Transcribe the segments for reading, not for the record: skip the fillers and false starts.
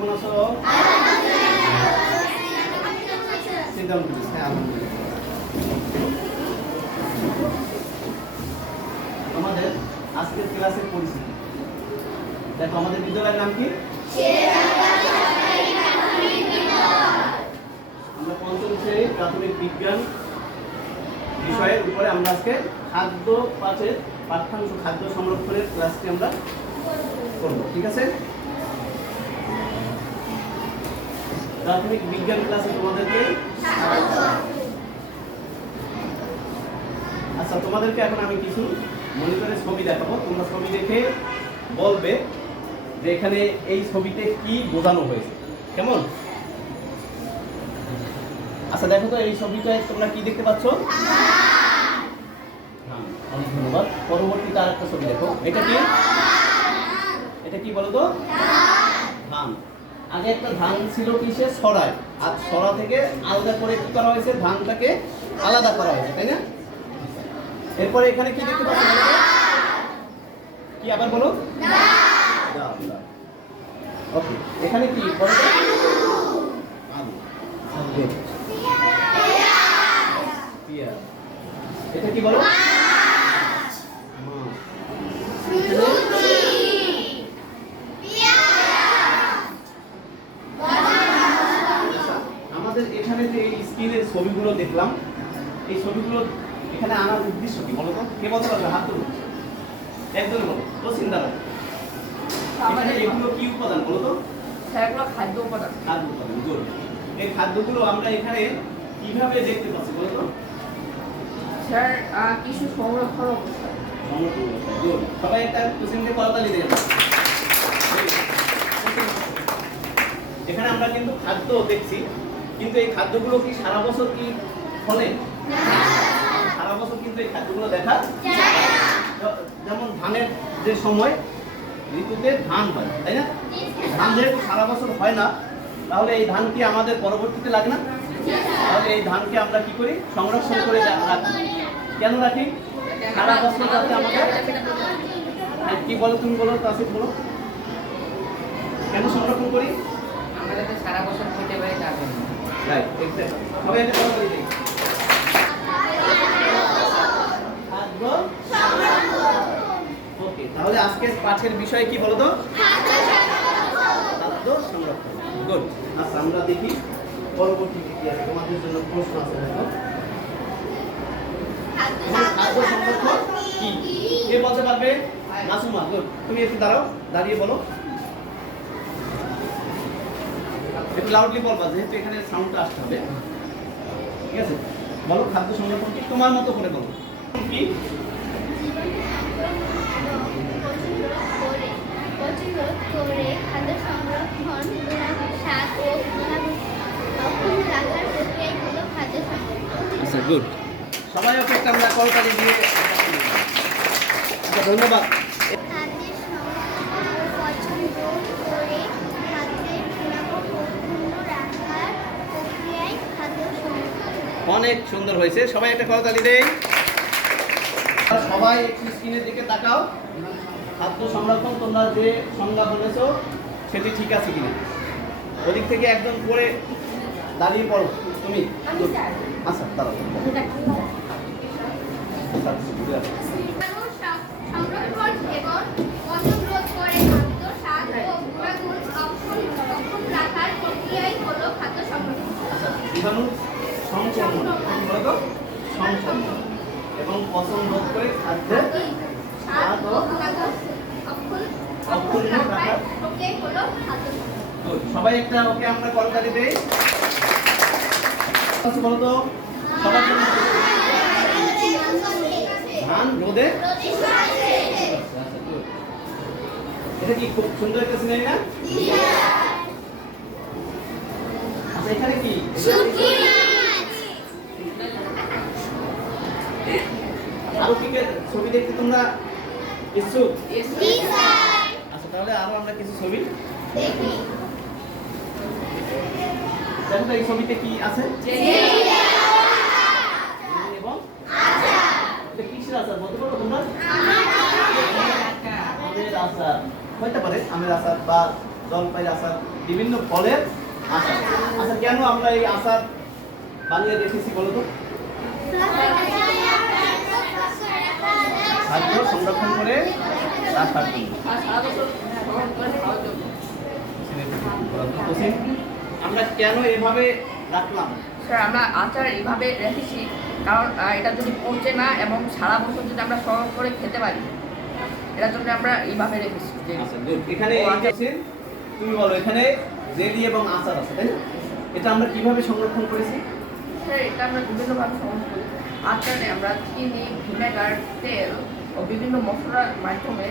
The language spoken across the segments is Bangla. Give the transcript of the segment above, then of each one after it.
কেমন আছো? আমাদের আজকের ক্লাসের পরিস্থিতি দেখো, আমাদের বিদ্যালয়ের নাম কি? আমরা পঞ্চম শ্রেণী প্রাথমিক বিজ্ঞান বিষয়ের উপরে আমরা আজকে খাদ্য পাঠের পাঠ্যাংশ খাদ্য সংরক্ষণের ক্লাসটি আমরা করব। ঠিক আছে, প্রাথমিক বিজ্ঞান ক্লাসে তোমাদেরকে আচ্ছা, তোমাদেরকে এখন আমি কিছু মনিটরে ছবি দেখাবো। তোমরা ছবি দেখে বলবে যে এখানে এই ছবিতে কি বোঝানো হয়েছে। কেমন? আচ্ছা দেখো তো, এই ছবিটায় তোমরা কি দেখতে পাচ্ছ? হ্যাঁ, অনেক ধন্যবাদ। পরবর্তীতে আরেকটা ছবি দেখো, এটা কি? এটা কি বলো তো? ধান। আগে একটা ধান ছিল কিসে? ছড়ায়। আর ছড়া থেকে আলাদা করে কি করা হয়েছে? ধানটাকে আলাদা করা হয়েছে, তাই না? এরপরে এখানে কি দেখতে পাচ্ছ? কি আবার বলো? ওকে, এখানে কি বলো তো? আলু। পেঁয়াজ। এটা কি বলো? আমাদের এখানে যে এই স্ক্রিনের ছবিগুলো দেখলাম, এই ছবিগুলো এখানে আনার উদ্দেশ্য কি বলো তো? কে বলতে পারবে? হাত তুলো, একদম বলো তো। চিন্তা করো, এখানে এগুলো কি উপাদান বলো তো? সেগুলো খাদ্য উপাদান। খাদ্য উপাদান। গুড। এই খাদ্যগুলো আমরা এখানে কিভাবে দেখতে পাচ্ছি বলো তো? স্যার, কিছু সংরক্ষণ অবস্থায়। সংরক্ষণ অবস্থায়। গুড। সবাই একটা কোশ্চেনকে করতালি দিয়ে দাও। এখানে আমরা কিন্তু খাদ্য দেখছি, কিন্তু এই খাদ্যগুলো কি সারা বছর কি ফলে? সারা বছর কিন্তু এই খাদ্যগুলো দেখা যায় না। যেমন ধানের যে সময় ঋতুতে ধান হয়, তাই না? ধান যেহেতু সারা বছর হয় না, তাহলে এই ধান কি আমাদের পরবর্তীতে লাগে না? তাহলে এই ধানকে আমরা কি করি? সংরক্ষণ করে রাখি। কেন রাখি? সারা বছর যাতে আমাদের কি বলো, তুমি বলো, তাসিফ বলো, কেন সংরক্ষণ করি? আমরা যাতে সারা বছর খেতে পারি তার জন্য। Right, exact. সবাই এটা বলো বলি দেই। খাদ্য সংরক্ষণ। ওকে, তাহলে আজকের পাঠের বিষয় কি বলো তো? খাদ্য সংরক্ষণ। গুড। আচ্ছা, আমরা দেখি পরবর্তী কি আছে। তোমাদের জন্য প্রশ্ন আছে দেখো। খাদ্য সংরক্ষণ কি? কে বলতে পারবে? মাসুমা। গুড। তুমি একটু দাঁড়াও, দাঁড়িয়ে বলো। একটু লাউডলি বলবা, যেহেতু এখানে সাউন্ডটা আসতে হবে। ঠিক আছে, বলো খাদ্য সংরক্ষণ কি? তোমার মতো করে বলো। কি? খাদ্য সংরক্ষণ, স্বাদ ও অক্ষুণ্ণ রাখার প্রক্রিয়াই হলো খাদ্য সংরক্ষণ। আচ্ছা, গুড। সবাই ওকে একটা আমরা করতালি দিয়ে আচ্ছা, ধন্যবাদ। খাদ্যের সংরক্ষণ ও পছন্দ করে খাদ্যের গুণাগুণ অক্ষুণ্ণ রাখার প্রক্রিয়াই খাদ্য সংরক্ষণ। অনেক সুন্দর হয়েছে, সবাই একটা করতালি দেই। সবাই একটু স্ক্রিনের দিকে তাকাও। খাদ্য সংরক্ষণ তোমরা যে সংজ্ঞা বলেছো সেটি ঠিক আছে কিনা? ওদিক থেকে একজন পড়ে দাঁড়িয়ে পড়ো। তুমি? আচ্ছা, দাঁড়াও। সংরক্ষণ এবং পচন রোধ করে খাদ্য স্বাদ ও গুণাগুণ অক্ষুণ্ণ রাখার প্রক্রিয়াই হলো খাদ্য সংরক্ষণ। জীবাণু সংক্রমণ কি বলতো? সংক্রমণ এবং পচন রোধ করে খাদ্যের স্বাদ ও গুণাগুণ অক্ষুণ্ণ রাখার প্রক্রিয়াই হলো খাদ্য সংরক্ষণ। সবাই একটা ওকে আমরা করতালি দেই। আচ্ছা, বলো তো সবার জন্য ধান রোদে। এটা কি খুব সুন্দর একটা সিনারি না? আচ্ছা, এখানে কি? আরো কি ছবি দেখতে তোমরা ইচ্ছুক? আচ্ছা, তাহলে আরো আমরা কিছু ছবি দেখি। দেখো তো এই ছবিতে কি আছে? এবং এটা কিসের আচার বলতে পারো তোমরা? আমের আচার হইতে পারে, আমের আচার বা জলপাইয়ের আচার, বিভিন্ন ফলের আচার। আচ্ছা, কেন আমরা এই আচার বানিয়ে রেখেছি বলো তো? খাদ্য সংরক্ষণ করে রাখার জন্য। আর সারা বছর সংরক্ষণ করে খাওয়ার জন্য। আমরা কেন এভাবে রাখলাম? স্যার আমরা আচার এইভাবে রেখেছি কারণ এটা যদি পচে না এবং সারা বছর যদি আমরা সংরক্ষণ করে খেতে পারি, এটার জন্য আমরা এইভাবে রেখেছি। আচ্ছা, good. এখানে এই আছে, তুমি বলো, এখানে জেলি এবং আচার আছে, তাই না? এটা আমরা কিভাবে সংরক্ষণ করেছি? স্যার এটা আমরা বিভিন্নভাবে সংরক্ষণ করি। আচারে আমরা চিনি, ভিনেগার, তেল ও বিভিন্ন মশলার মাধ্যমে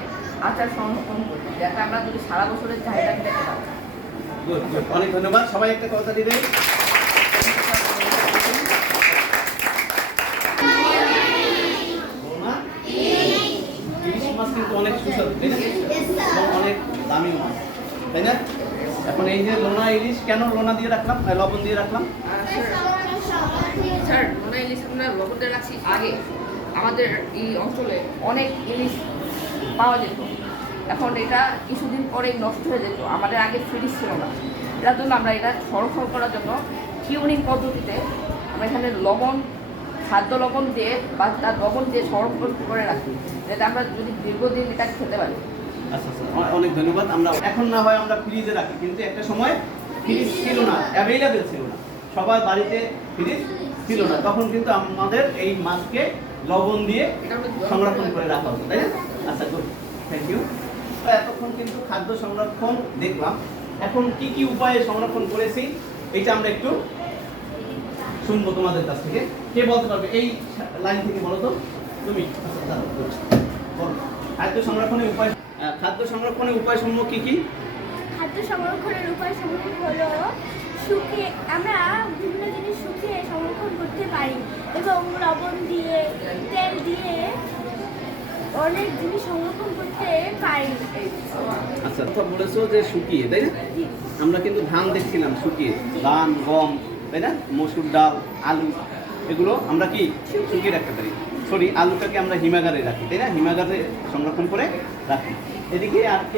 আচার সংরক্ষণ করি, যাতে আমরা যদি সারা বছরের চাহিদা মেটাতে পারি। Good, good. অনেক ধন্যবাদ। সবাই একটা কথা দিবেন। বলো না? ইলিশ মাছ কিন্তু অনেক সুস্বাদু, তাই না? এবং অনেক দামি মাছ, তাই না? এখন এই যে লোনা ইলিশ, কেন লোনা দিয়ে রাখলাম, লবণ দিয়ে রাখলাম? স্যার লোনা ইলিশ আমরা লবণ দিয়ে রাখছি। আগে আমাদের এই অঞ্চলে অনেক ইলিশ পাওয়া যেত, এখন এটা কিছুদিন পরেই নষ্ট হয়ে যেত। আমাদের আগে ফ্রিজ ছিল না, এটার জন্য আমরা এটা সংরক্ষণ করার জন্য কিউনিং পদ্ধতিতে আমরা এখানে লবণ, খাদ্য লবণ দিয়ে বা তার লবণ দিয়ে সংরক্ষণ করে রাখি, যাতে আমরা যদি দীর্ঘদিন এটা খেতে পারি। আচ্ছা আচ্ছা, অনেক ধন্যবাদ। আমরা এখন না হয় আমরা ফ্রিজে রাখি, কিন্তু একটা সময় ফ্রিজ ছিল না, অ্যাভেলেবেল ছিল না, সবার বাড়িতে ফ্রিজ ছিল না, তখন কিন্তু আমাদের এই মাছকে লবণ দিয়ে সংরক্ষণ করে রাখা হতো, তাই না? আচ্ছা, গুড, থ্যাংক ইউ। এতক্ষণ কিন্তু খাদ্য সংরক্ষণ দেখলাম, এখন কি কি উপায়ে সংরক্ষণ করেছি এটা আমরা একটু শুনবো তোমাদের কাছ থেকে। কে বলতে পারবে এই লাইন থেকে? বলো তো তুমি। আচ্ছা, দাঁড়াও, good. বলো। খাদ্য সংরক্ষণের উপায়, খাদ্য সংরক্ষণের উপায়সমূহ কি কি? খাদ্য সংরক্ষণের উপায়সমূহ হলো শুকিয়ে, আমরা বিভিন্ন জিনিস শুকিয়ে সংরক্ষণ করতে পারি এবং লবণ দিয়ে, তেল দিয়ে অনেক জিনিস সংরক্ষণ করতে পারি। আচ্ছা, তো বলেছো যে শুকিয়ে, তাই না? আমরা কিন্তু ধান দেখছিলাম শুকিয়ে, ধান, গম, তাই না, মসুর ডাল, আলু, এগুলো আমরা কি শুকিয়ে রাখতে পারি। সরি, আলুটাকে আমরা হিমাগারে রাখি, তাই না? হিমাগারে সংরক্ষণ করে রাখি। এদিকে আর কে